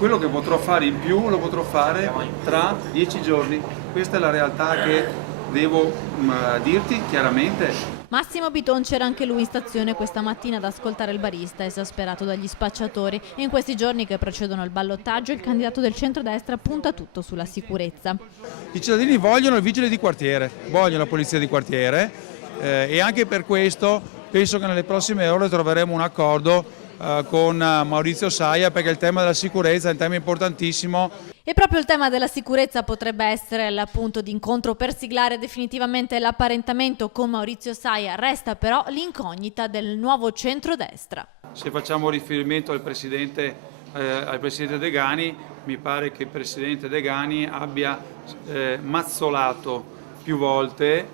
quello che potrò fare in più lo potrò fare tra 10 giorni. Questa è la realtà che devo dirti chiaramente. Massimo Biton c'era anche lui in stazione questa mattina ad ascoltare il barista, esasperato dagli spacciatori. E in questi giorni che precedono il ballottaggio, il candidato del centrodestra punta tutto sulla sicurezza. I cittadini vogliono il vigile di quartiere, vogliono la polizia di quartiere e anche per questo penso che nelle prossime ore troveremo un accordo con Maurizio Saia, perché il tema della sicurezza è un tema importantissimo. E proprio il tema della sicurezza potrebbe essere il punto di incontro per siglare definitivamente l'apparentamento con Maurizio Saia. Resta però l'incognita del nuovo centrodestra. Se facciamo riferimento al presidente Degani, mi pare che il presidente Degani abbia mazzolato più volte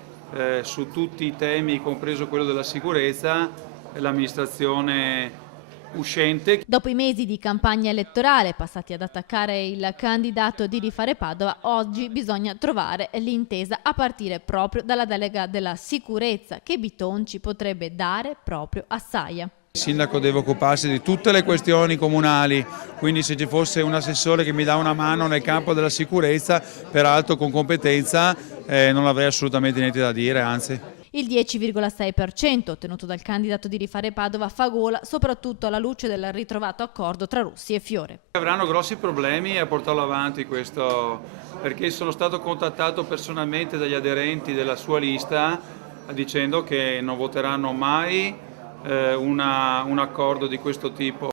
su tutti i temi, compreso quello della sicurezza, l'amministrazione uscente. Dopo i mesi di campagna elettorale passati ad attaccare il candidato di Rifare Padova, oggi bisogna trovare l'intesa a partire proprio dalla delega della sicurezza che Biton ci potrebbe dare proprio a Saia. Il sindaco deve occuparsi di tutte le questioni comunali, quindi se ci fosse un assessore che mi dà una mano nel campo della sicurezza, peraltro con competenza, non avrei assolutamente niente da dire, anzi. Il 10,6% ottenuto dal candidato di Rifare Padova fa gola soprattutto alla luce del ritrovato accordo tra Russi e Fiore. Avranno grossi problemi a portarlo avanti questo, perché sono stato contattato personalmente dagli aderenti della sua lista dicendo che non voteranno mai un accordo di questo tipo.